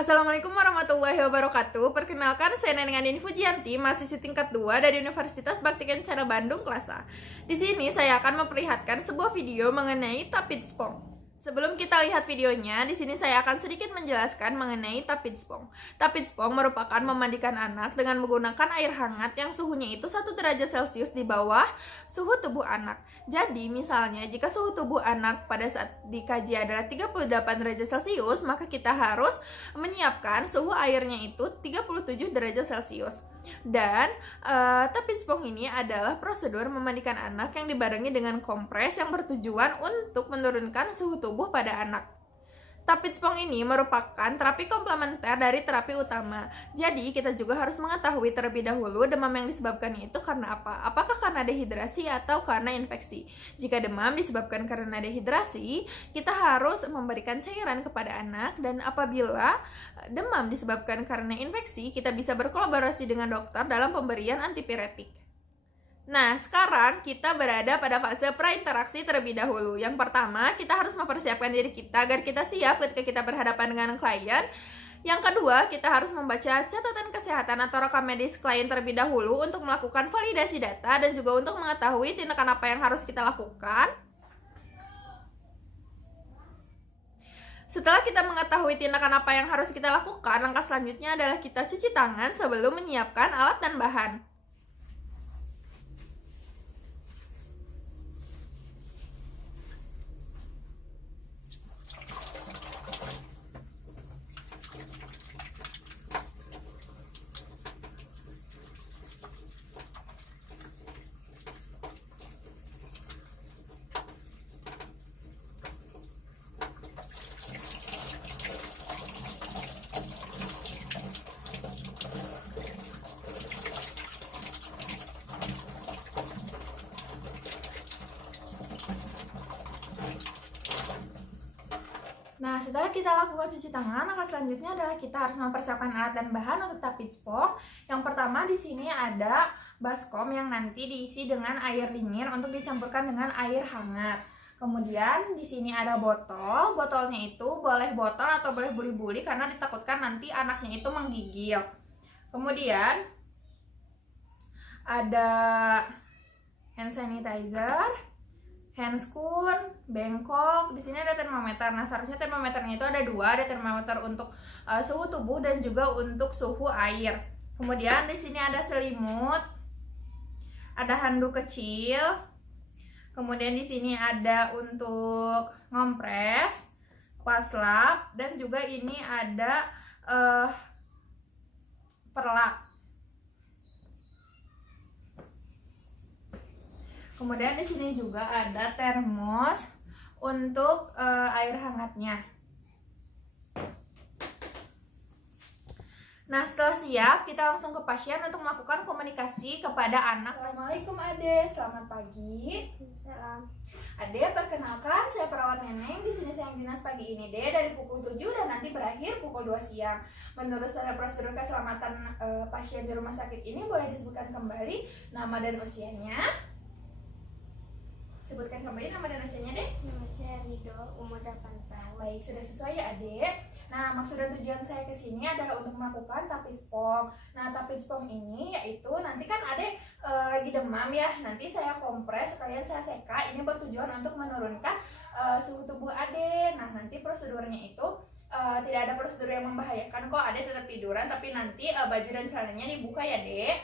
Assalamualaikum warahmatullahi wabarakatuh. Perkenalkan, saya Neneng Andini Fujianti, mahasiswi tingkat 2 dari Universitas Bakti Kencana Bandung, kelas A. Di sini saya akan memperlihatkan sebuah video mengenai tapidspong. Sebelum kita lihat videonya, di sini saya akan sedikit menjelaskan mengenai tapidspong. Tapidspong merupakan memandikan anak dengan menggunakan air hangat yang suhunya itu 1 derajat Celcius di bawah suhu tubuh anak. Jadi, misalnya jika suhu tubuh anak pada saat dikaji adalah 38 derajat Celcius, maka kita harus menyiapkan suhu airnya itu 37 derajat Celcius. Dan tapidspong ini adalah prosedur memandikan anak yang dibarengi dengan kompres yang bertujuan untuk menurunkan suhu tubuh pada anak. Tapidspong ini merupakan terapi komplementer dari terapi utama. Jadi, kita juga harus mengetahui terlebih dahulu demam yang disebabkan itu karena apa? Apakah karena dehidrasi atau karena infeksi? Jika demam disebabkan karena dehidrasi, kita harus memberikan cairan kepada anak, dan apabila demam disebabkan karena infeksi, kita bisa berkolaborasi dengan dokter dalam pemberian antipiretik. Nah, sekarang kita berada pada fase prainteraksi terlebih dahulu. Yang pertama, kita harus mempersiapkan diri kita agar kita siap ketika kita berhadapan dengan klien. Yang kedua, kita harus membaca catatan kesehatan atau rekam medis klien terlebih dahulu untuk melakukan validasi data dan juga untuk mengetahui tindakan apa yang harus kita lakukan. Setelah kita mengetahui tindakan apa yang harus kita lakukan, langkah selanjutnya adalah kita cuci tangan sebelum menyiapkan alat dan bahan. Nah, setelah kita lakukan cuci tangan, langkah selanjutnya adalah kita harus mempersiapkan alat dan bahan untuk tapidspong. Yang pertama di sini ada baskom yang nanti diisi dengan air dingin untuk dicampurkan dengan air hangat. Kemudian di sini ada botol. Botolnya itu boleh botol atau boleh buli-buli karena ditakutkan nanti anaknya itu menggigil. Kemudian ada hand sanitizer, handscoon, bengkok. Di sini ada termometer. Nah, seharusnya termometernya itu ada 2, ada termometer untuk suhu tubuh dan juga untuk suhu air. Kemudian di sini ada selimut, ada handuk kecil. Kemudian di sini ada untuk ngompres, paslap, dan juga ini ada perlak. Kemudian di sini juga ada termos untuk air hangatnya. Nah, setelah siap, kita langsung ke pasien untuk melakukan komunikasi kepada anak. Assalamualaikum Ade, selamat pagi. Salam. Ade, perkenalkan, saya perawat Neneng. Di sini saya yang dinas pagi ini, Deh, dari pukul 7 dan nanti berakhir pukul 2 siang. Menurut standar prosedur keselamatan pasien di rumah sakit ini, boleh disebutkan kembali nama dan usianya? Sebutkan kembali nama dan usianya, Deh. Nama saya Rido, umur 8 tahun. Baik, sudah sesuai ya, Adek. Nah, maksud dan tujuan saya ke sini adalah untuk melakukan tapidspong. Nah, tapidspong ini yaitu nanti kan Adek lagi demam ya. Nanti saya kompres, sekalian saya seka. Ini bertujuan untuk menurunkan suhu tubuh Adek. Nah, nanti prosedurnya itu tidak ada prosedur yang membahayakan kok. Adek tetap tiduran, tapi nanti baju dan celananya dibuka ya, Dek.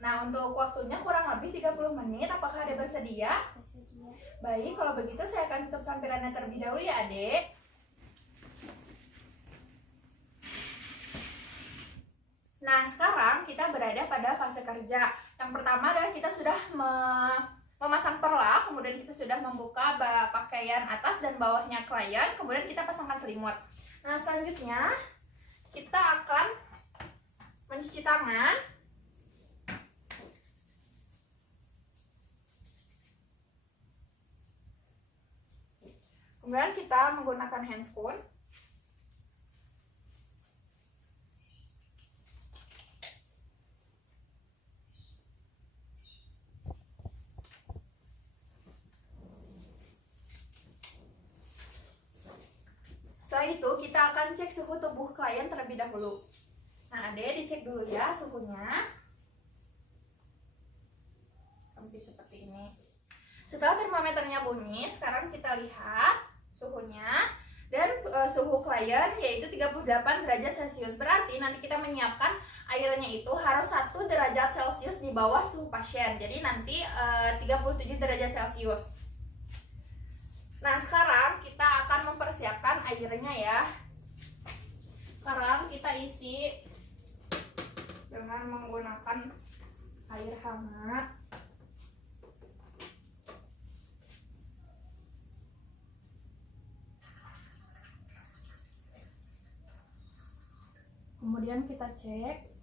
Nah, untuk waktunya kurang lebih 30 menit. Apakah Adek bersedia? Bersedia. Baik, kalau begitu saya akan tutup sampirannya terlebih dahulu ya, Adek. Nah, sekarang kita berada pada fase kerja. Yang pertama adalah kita sudah memasang perlak, kemudian kita sudah membuka pakaian atas dan bawahnya klien, kemudian kita pasangkan selimut. Nah, selanjutnya kita akan mencuci tangan. Kemudian kita menggunakan handscoon. Setelah itu kita akan akan cek suhu tubuh klien terlebih dahulu. Nah, Ade dicek dulu ya suhunya. Seperti ini. Setelah termometernya bunyi, sekarang kita lihat suhunya. Dan suhu klien yaitu 38 derajat Celcius. Berarti nanti kita menyiapkan airnya itu harus 1 derajat Celcius di bawah suhu pasien. Jadi nanti 37 derajat Celcius. Nah, sekarang kita akan mempersiapkan airnya ya. Sekarang kita isi dengan menggunakan air hangat. Kemudian kita cek.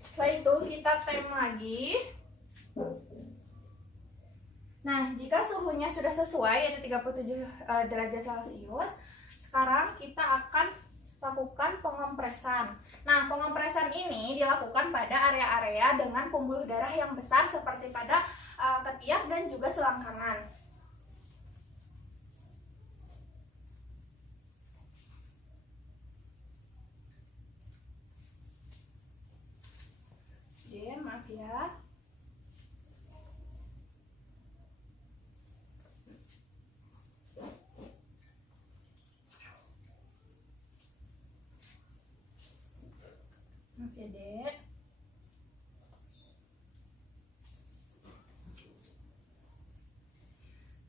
Setelah itu kita tem lagi. Nah, jika suhunya sudah sesuai yaitu 37 derajat Celcius, sekarang kita akan lakukan pengompresan. Nah, pengompresan ini dilakukan pada area-area dengan pembuluh darah yang besar seperti pada ketiak dan juga selangkangan. Oke, maaf ya. Oke, Dek.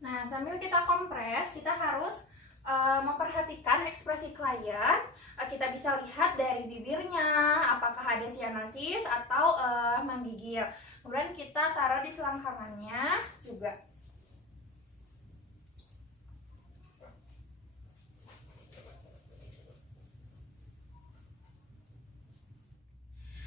Nah, sambil kita kompres, kita harus memperhatikan ekspresi klien. Kita bisa lihat dari bibirnya, apakah ada sianosis atau menggigil. Kemudian kita taruh di selangkangannya juga.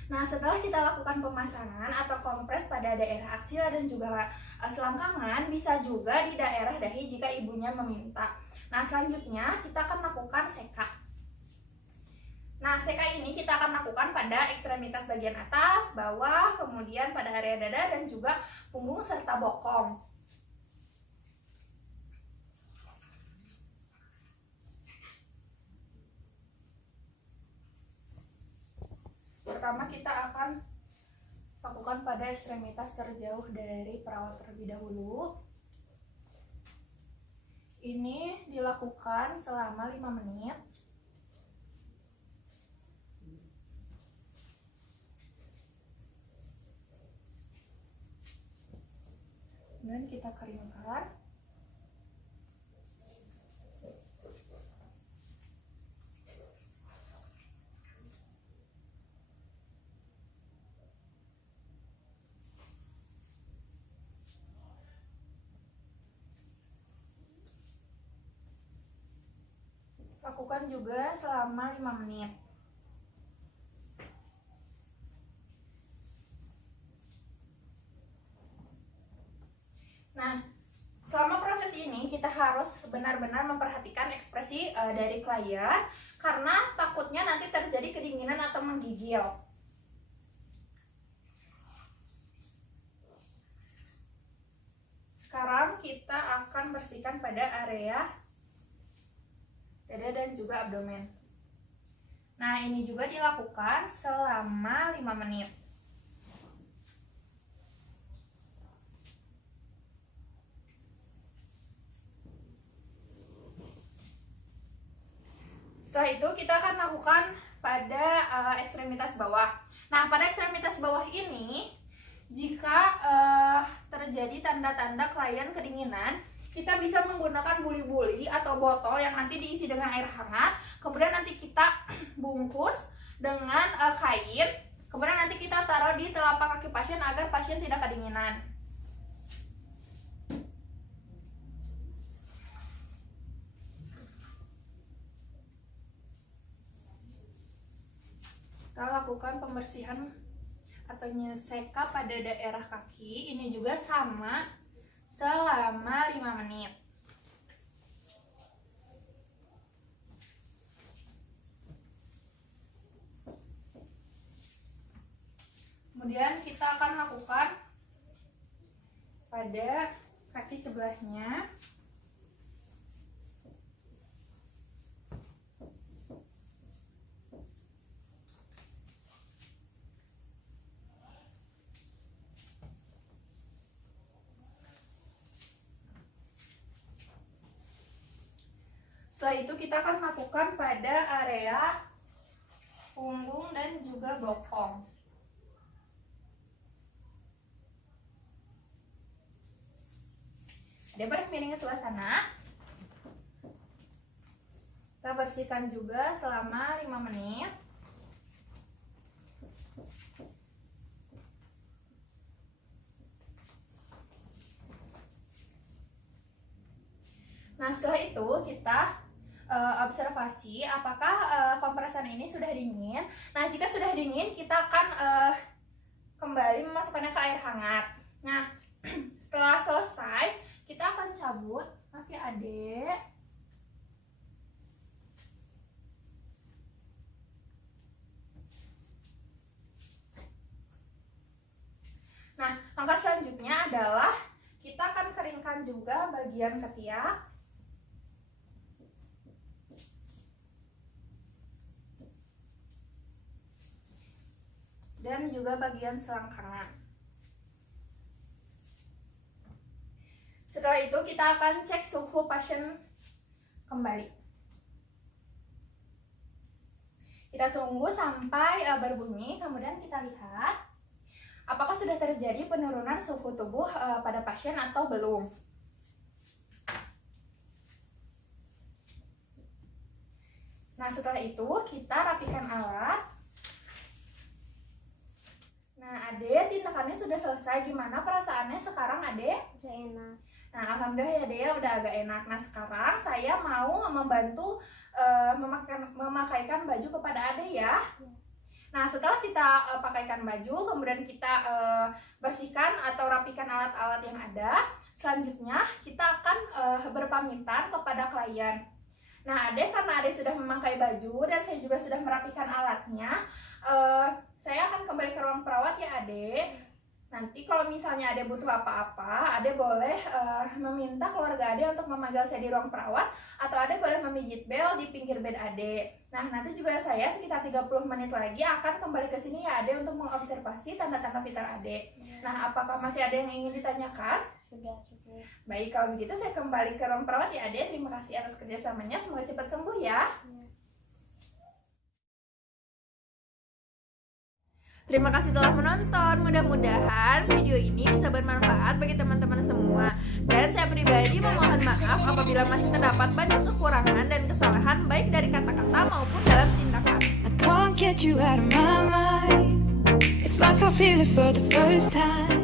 Nah, setelah kita lakukan pemasangan atau kompres pada daerah aksila dan juga selangkangan, bisa juga di daerah dahi jika ibunya meminta. Nah, selanjutnya kita akan lakukan seka. Nah, seka ini kita akan lakukan pada ekstremitas bagian atas, bawah, kemudian pada area dada dan juga punggung serta bokong. Pertama kita akan lakukan pada ekstremitas terjauh dari perawat terlebih dahulu. Ini dilakukan selama 5 menit. Kemudian kita keringkan. Lakukan juga selama 5 menit. Nah, selama proses ini kita harus benar-benar memperhatikan ekspresi dari klien karena takutnya nanti terjadi kedinginan atau menggigil. Sekarang kita akan bersihkan pada area dada dan juga abdomen. Nah, ini juga dilakukan selama 5 menit. Setelah itu kita akan lakukan pada ekstremitas bawah. Nah, pada ekstremitas bawah ini, jika terjadi tanda-tanda klien kedinginan, kita bisa menggunakan buli-buli atau botol yang nanti diisi dengan air hangat. Kemudian nanti kita bungkus dengan kain. Kemudian nanti kita taruh di telapak kaki pasien agar pasien tidak kedinginan. Kita lakukan pembersihan atau nyeseka pada daerah kaki. Ini juga sama selama 5 menit. Kemudian kita akan lakukan pada kaki sebelahnya. Setelah itu kita akan lakukan pada area punggung dan juga bokong. Ada bermiring ke sebelah sana. Kita bersihkan juga selama 5 menit. Nah, setelah itu kita observasi apakah kompresan ini sudah dingin. Nah, jika sudah dingin, kita akan kembali memasukkannya ke air hangat. Nah, setelah selesai, kita akan cabut. Maaf ya, Adek. Nah, langkah selanjutnya adalah kita akan keringkan juga bagian ketiak. Dan juga bagian selangkangan. Setelah itu kita akan cek suhu pasien kembali. Kita tunggu sampai berbunyi, kemudian kita lihat apakah sudah terjadi penurunan suhu tubuh pada pasien atau belum. Nah, setelah itu kita rapikan alat. Nah, Ade, tindakannya sudah selesai. Gimana perasaannya sekarang, Ade? Udah enak. Nah, alhamdulillah ya, Ade, udah agak enak. Nah, sekarang saya mau membantu memakaikan baju kepada Ade ya. Nah, setelah kita pakaikan baju, kemudian kita bersihkan atau rapikan alat-alat yang ada. Selanjutnya, kita akan berpamitan kepada klien. Nah, Ade, karena Ade sudah memakai baju dan saya juga sudah merapikan alatnya, saya akan kembali ke ruang perawat ya, Ade. Nanti kalau misalnya Ade butuh apa-apa, Ade boleh meminta keluarga Ade untuk memanggil saya di ruang perawat, atau Ade boleh memijit bel di pinggir bed Ade. Nah, nanti juga saya sekitar 30 menit lagi akan kembali ke sini ya, Ade, untuk mengobservasi tanda-tanda vital Ade. Nah, apakah masih ada yang ingin ditanyakan? Sudah cukup. Baik, kalau begitu saya kembali ke ruang perawat ya, Ade. Terima kasih atas kerjasamanya, semoga cepat sembuh ya. Terima kasih telah menonton. Mudah-mudahan video ini bisa bermanfaat bagi teman-teman semua. Dan saya pribadi memohon maaf apabila masih terdapat banyak kekurangan dan kesalahan baik dari kata-kata maupun dalam tindakan. I can't get you out of my mind. It's like I feel it for the first time.